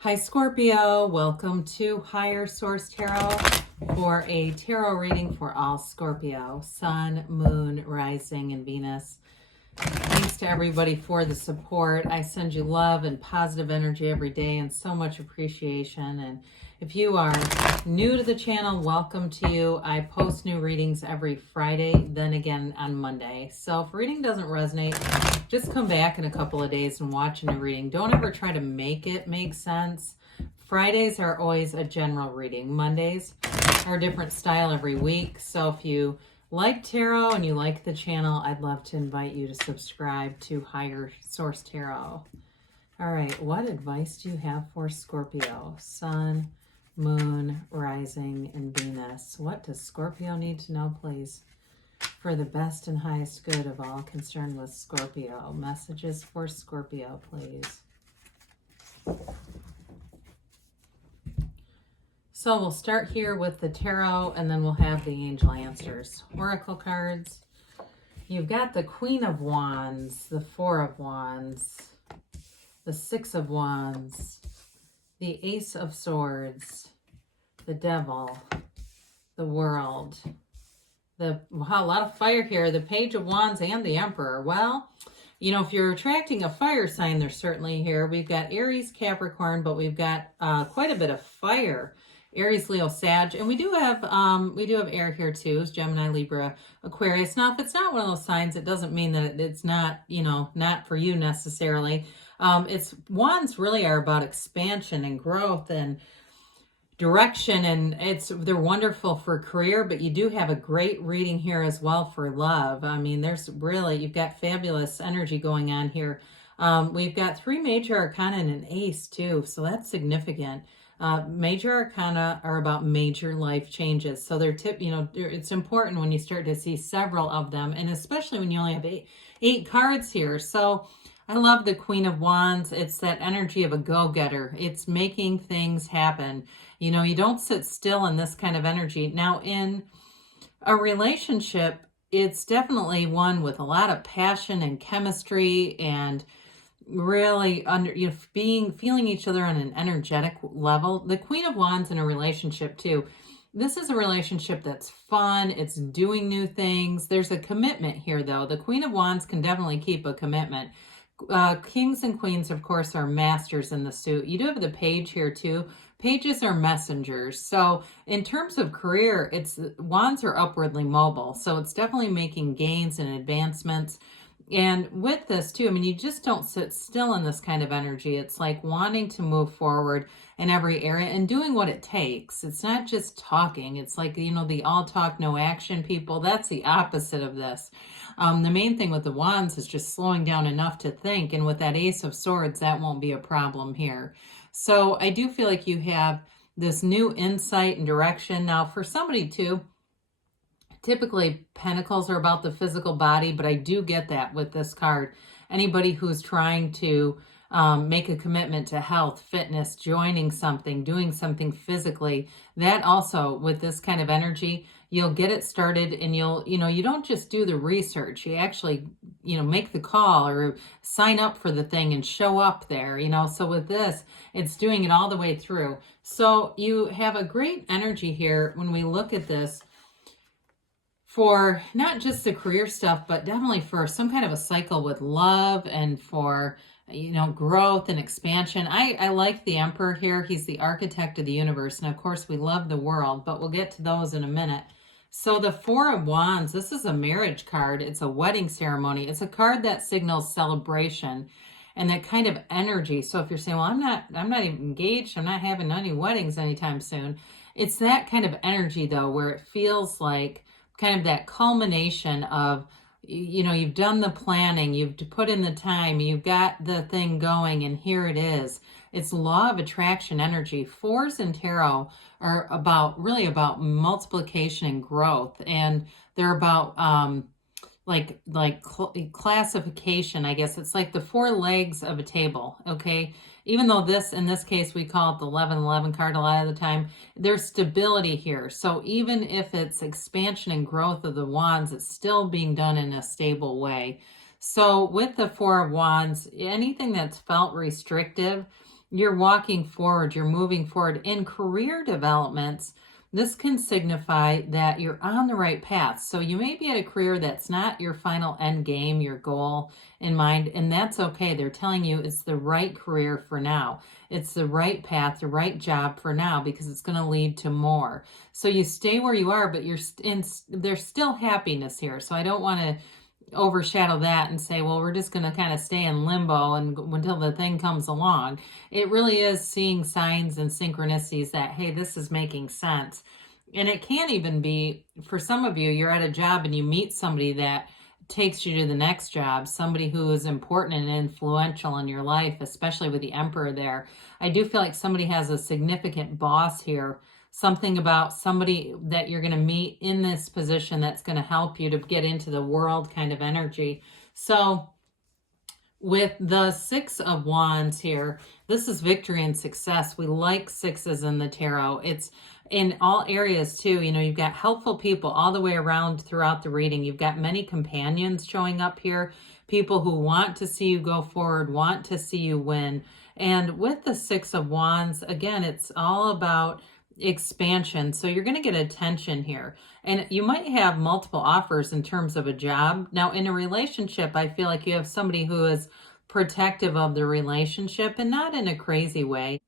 Hi Scorpio, welcome to Higher Source Tarot for a tarot reading for all Scorpio, Sun, Moon, Rising, and Venus. Thanks to everybody for the support. I send you love and positive energy every day and so much appreciation. And if you are new to the channel, welcome to you. I post new readings every Friday, then again on Monday. So if reading doesn't resonate, just come back in a couple of days and watch a new reading. Don't ever try to make it make sense. Fridays are always a general reading. Mondays are a different style every week. So if you like tarot and you like the channel, I'd love to invite you to subscribe to Higher Source Tarot. All right, what advice do you have for Scorpio? Sun, Moon, Rising, and Venus. What does Scorpio need to know, please, for the best and highest good of all concerned with Scorpio? Messages for Scorpio, please. So we'll start here with the tarot, and then we'll have the angel answers. Oracle cards. You've got the Queen of Wands, the Four of Wands, the Six of Wands, the Ace of Swords, the Devil, the World. Wow, a lot of fire here. The Page of Wands and the Emperor. Well, you know, if you're attracting a fire sign, they're certainly here. We've got Aries, Capricorn, but we've got quite a bit of fire. Aries, Leo, Sag, and we do have air here too. It's Gemini, Libra, Aquarius. Now, if it's not one of those signs, it doesn't mean that it's not, you know, not for you necessarily. It's wands really are about expansion and growth and direction, and they're wonderful for career, but you do have a great reading here as well for love. I mean, you've got fabulous energy going on here. We've got 3 major arcana and an ace too, so that's significant. Major arcana are about major life changes. So it's important when you start to see several of them, and especially when you only have eight cards here. So I love the Queen of Wands. It's that energy of a go-getter. It's making things happen. You know, you don't sit still in this kind of energy. Now, in a relationship, it's definitely one with a lot of passion and chemistry and really feeling each other on an energetic level. The Queen of Wands in a relationship too. This is a relationship that's fun. It's doing new things. There's a commitment here though. The Queen of Wands can definitely keep a commitment. Kings and queens, of course, are masters in the suit. You do have the page here too. Pages are messengers. So in terms of career, wands are upwardly mobile. So it's definitely making gains and advancements. And with this too, I mean, you just don't sit still in this kind of energy. It's like wanting to move forward in every area and doing what it takes. It's not just talking. It's like, you know, the all talk, no action people. That's the opposite of this. The main thing with the wands is just slowing down enough to think. And with that Ace of Swords, that won't be a problem here. So I do feel like you have this new insight and direction. Now, for somebody too, typically, pentacles are about the physical body, but I do get that with this card. Anybody who's trying to make a commitment to health, fitness, joining something, doing something physically, that also, with this kind of energy, you'll get it started and you don't just do the research. You actually, make the call or sign up for the thing and show up there, So with this, it's doing it all the way through. So you have a great energy here when we look at this, for not just the career stuff, but definitely for some kind of a cycle with love and for, growth and expansion. I like the Emperor here. He's the architect of the universe. And of course, we love the world, but we'll get to those in a minute. So the Four of Wands, this is a marriage card. It's a wedding ceremony. It's a card that signals celebration and that kind of energy. So if you're saying, well, I'm not even engaged, I'm not having any weddings anytime soon. It's that kind of energy though, where it feels like kind of that culmination of, you've done the planning, you've put in the time, you've got the thing going, and here it is. It's law of attraction energy. Fours in tarot are really about multiplication and growth, and they're about classification, I guess. It's like the 4 legs of a table, okay? Even though in this case, we call it the 1111 card a lot of the time, there's stability here. So even if it's expansion and growth of the wands, it's still being done in a stable way. So with the Four of Wands, anything that's felt restrictive, you're walking forward, you're moving forward. In career developments, this can signify that you're on the right path. So you may be at a career that's not your final end game, your goal in mind, and that's okay. They're telling you it's the right career for now. It's the right path, the right job for now, because it's going to lead to more. So you stay where you are, but there's still happiness here. So I don't want to overshadow that and say, well, we're just going to kind of stay in limbo and until the thing comes along. It really is seeing signs and synchronicities that, hey, this is making sense. And it can even be, for some of you, you're at a job and you meet somebody that takes you to the next job, somebody who is important and influential in your life, especially with the Emperor there. I do feel like somebody has a significant boss here, something about somebody that you're going to meet in this position that's going to help you to get into the world kind of energy. So with the Six of Wands here, this is victory and success. We like sixes in the tarot. It's in all areas too. You know, you've got helpful people all the way around throughout the reading. You've got many companions showing up here, people who want to see you go forward, want to see you win. And with the Six of Wands, again, it's all about expansion. So you're going to get attention here, and you might have multiple offers in terms of a job. Now in a relationship, I feel like you have somebody who is protective of the relationship and not in a crazy way.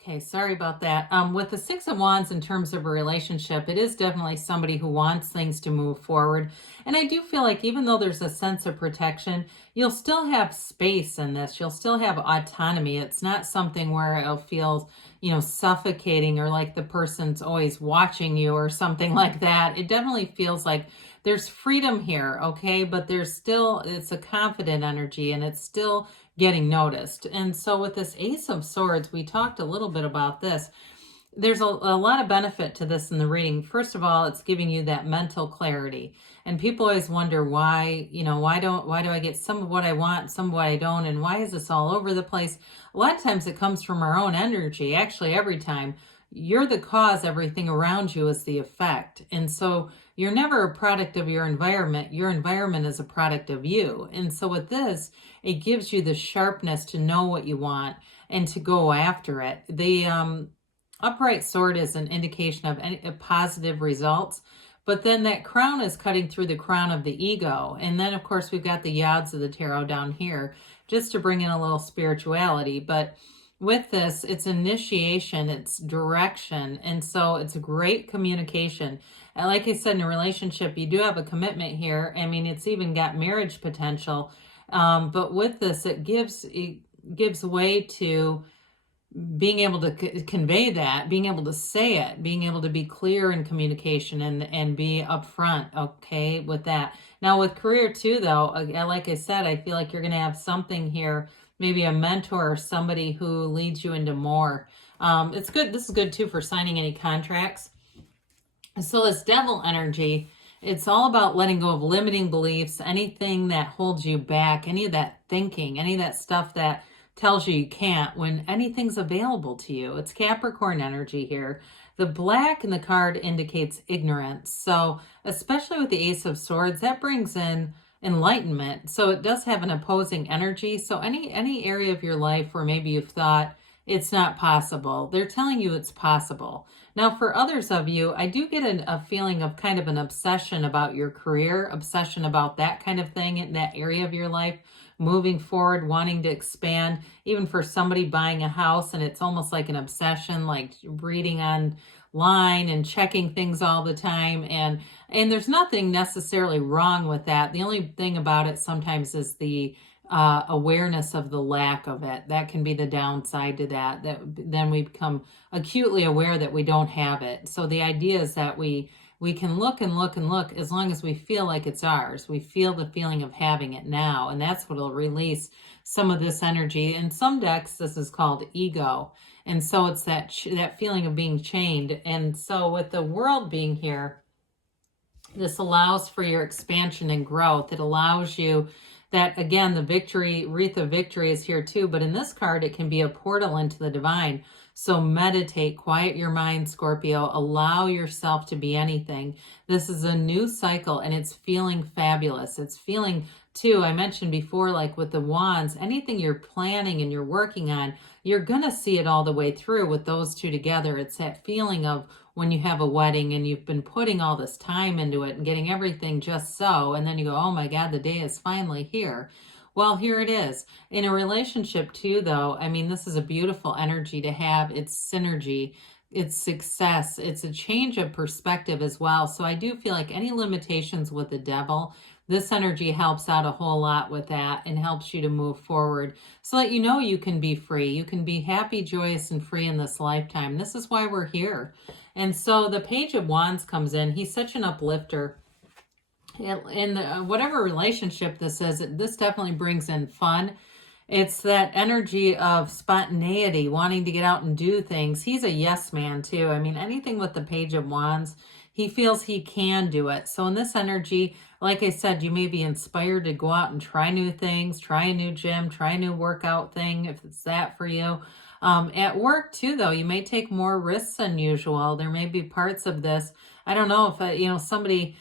Okay, sorry about that. With the Six of Wands in terms of a relationship, it is definitely somebody who wants things to move forward. And I do feel like even though there's a sense of protection, you'll still have space in this. You'll still have autonomy. It's not something where it'll feel, you know, suffocating or like the person's always watching you or something like that. It definitely feels like there's freedom here, okay? But there's still, it's a confident energy and it's still getting noticed. And so with this Ace of Swords, we talked a little bit about this. There's a lot of benefit to this in the reading. First of all, it's giving you that mental clarity. And people always wonder why, you know, why do I get some of what I want, some of what I don't, and why is this all over the place? A lot of times it comes from our own energy. Actually, every time. You're the cause, everything around you is the effect. And so you're never a product of your environment. Your environment is a product of you. And so with this, it gives you the sharpness to know what you want and to go after it. The upright sword is an indication of any positive results, but then that crown is cutting through the crown of the ego. And then of course we've got the yads of the tarot down here just to bring in a little spirituality. But with this, it's initiation, it's direction, and so it's a great communication. And like I said, in a relationship, you do have a commitment here. I mean, it's even got marriage potential. But with this, it gives way to being able to convey that, being able to say it, being able to be clear in communication and be upfront, okay, with that. Now with career too, though, like I said, I feel like you're going to have something here, maybe a mentor or somebody who leads you into more. It's good. This is good too for signing any contracts. So this devil energy, it's all about letting go of limiting beliefs, anything that holds you back, any of that thinking, any of that stuff that tells you you can't when anything's available to you. It's Capricorn energy here. The black in the card indicates ignorance. So especially with the Ace of Swords, that brings in enlightenment. So it does have an opposing energy. So any area of your life where maybe you've thought it's not possible, they're telling you it's possible. Now for others of you, I do get a feeling of kind of an obsession about your career, obsession about that kind of thing in that area of your life, moving forward, wanting to expand. Even for somebody buying a house, and it's almost like an obsession, like reading online and checking things all the time. And there's nothing necessarily wrong with that. The only thing about it sometimes is the awareness of the lack of it. That can be the downside to that then we become acutely aware that we don't have it. So the idea is that we can look and look and look as long as we feel like it's ours. We feel the feeling of having it now, and that's what will release some of this energy. In some decks, this is called ego. And so it's that feeling of being chained. And so with the world being here, this allows for your expansion and growth. It allows you that, again, the victory, wreath of victory is here too. But in this card, it can be a portal into the divine. So meditate, quiet your mind, Scorpio. Allow yourself to be anything. This is a new cycle and it's feeling fabulous. It's feeling too, I mentioned before, like with the wands, anything you're planning and you're working on, you're going to see it all the way through with those two together. It's that feeling of when you have a wedding and you've been putting all this time into it and getting everything just so, and then you go, oh my God, the day is finally here. Well, here it is. In a relationship too, though, I mean, this is a beautiful energy to have. It's synergy, it's success, it's a change of perspective as well. So I do feel like any limitations with the devil, this energy helps out a whole lot with that and helps you to move forward so that you know you can be free. You can be happy, joyous, and free in this lifetime. This is why we're here. And so the Page of Wands comes in. He's such an uplifter. In whatever relationship this is, this definitely brings in fun. It's that energy of spontaneity, wanting to get out and do things. He's a yes man too. I mean, anything with the Page of Wands, he feels he can do it. So in this energy, like I said, you may be inspired to go out and try new things, try a new gym, try a new workout thing, if it's that for you. At work too, though, you may take more risks than usual. There may be parts of this. I don't know if, somebody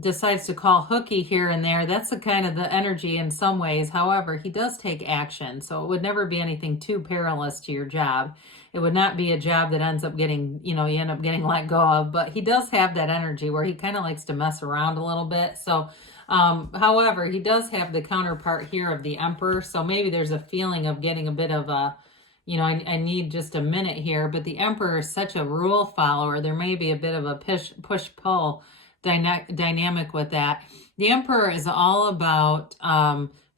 decides to call hooky here and there. That's the kind of the energy in some ways. However, he does take action. So it would never be anything too perilous to your job. It would not be a job that ends up getting, you end up getting let go of. But he does have that energy where he kind of likes to mess around a little bit. So, however, he does have the counterpart here of the Emperor. So maybe there's a feeling of getting a bit of a, I need just a minute here. But the Emperor is such a rule follower. There may be a bit of a push-pull dynamic with that. The Emperor is all about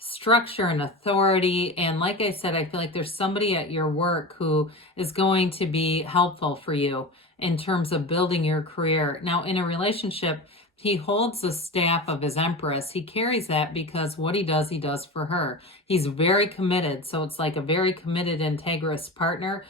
structure and authority. And like I said, I feel like there's somebody at your work who is going to be helpful for you in terms of building your career. Now, in a relationship, he holds the staff of his Empress. He carries that because what he does for her. He's very committed. So it's like a very committed, integrous partner.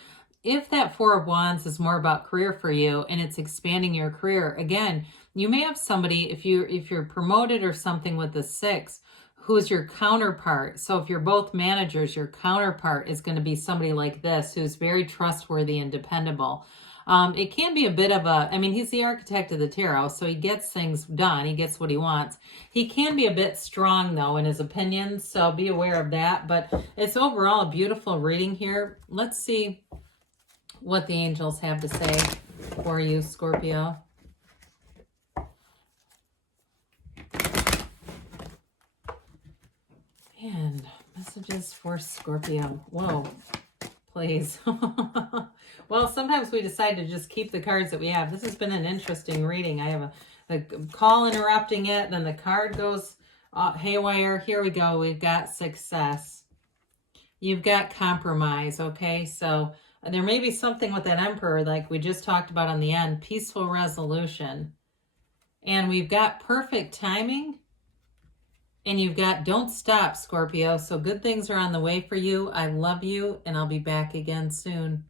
If that Four of Wands is more about career for you and it's expanding your career, again, you may have somebody, if you're promoted or something with the Six, who's your counterpart. So if you're both managers, your counterpart is going to be somebody like this, who's very trustworthy and dependable. It can be a bit of he's the architect of the tarot, so he gets things done. He gets what he wants. He can be a bit strong, though, in his opinions, so be aware of that. But it's overall a beautiful reading here. Let's see what the angels have to say for you, Scorpio. And messages for Scorpio. Whoa, please. Well, sometimes we decide to just keep the cards that we have. This has been an interesting reading. I have a call interrupting it, then the card goes haywire. Here we go. We've got success. You've got compromise, okay? So there may be something with that Emperor like we just talked about on the end. Peaceful resolution. And we've got perfect timing. And you've got don't stop, Scorpio. So good things are on the way for you. I love you, and I'll be back again soon.